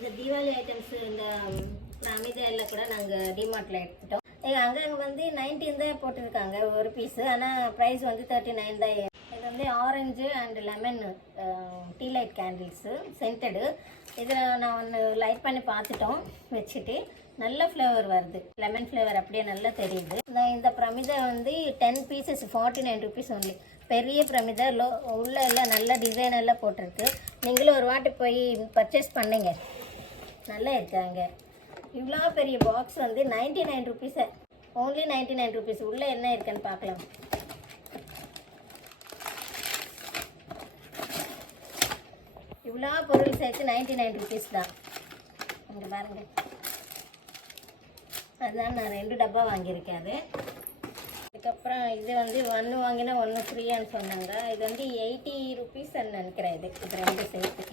இந்த தீபாவளி ஐட்டம்ஸ் இந்த பிரமிதா எல்லாம் கூட நாங்கள் டிமார்ட்டில் எடுத்துட்டோம். அங்கே வந்து 19 தான் போட்டிருக்காங்க ஒரு பீஸு. ஆனால் ப்ரைஸ் வந்து 39 தான். இது வந்து orange and lemon tea light candles scented. இதில் நான் ஒன்று லைட் பண்ணி பார்த்துட்டோம் வச்சுட்டு. நல்ல ஃப்ளேவர் வருது, லெமன் ஃப்ளேவர் அப்படியே நல்லா தெரியுது. இந்த பிரமிதா வந்து 10 பீசஸ் 49 ருபீஸ் ஒன்லி. பெரிய பிரமிதா உள்ள எல்லாம் நல்ல டிசைன் எல்லாம் போட்டிருக்கு. நீங்களும் ஒரு வாட்டி போய் பர்ச்சேஸ் பண்ணுங்க, நல்லா இருக்காங்க. இவ்வளோ பெரிய பாக்ஸ் வந்து 99 ருபீஸு, ஓன்லி 99 ருபீஸ். உள்ளே என்ன இருக்குன்னு பார்க்கலாம். இவ்வளோ பொருள் சேர்த்து 99 ருபீஸ் தான். இங்கே பாருங்கள், அதுதான் நான் 2 டப்பா வாங்கியிருக்கேன். அது அதுக்கப்புறம் இது வந்து 1 வாங்கினா 1 ஃப்ரீயான்னு சொன்னாங்க. இது வந்து 80 ருபீஸ் நினைக்கிறேன். இது 2 சேர்த்து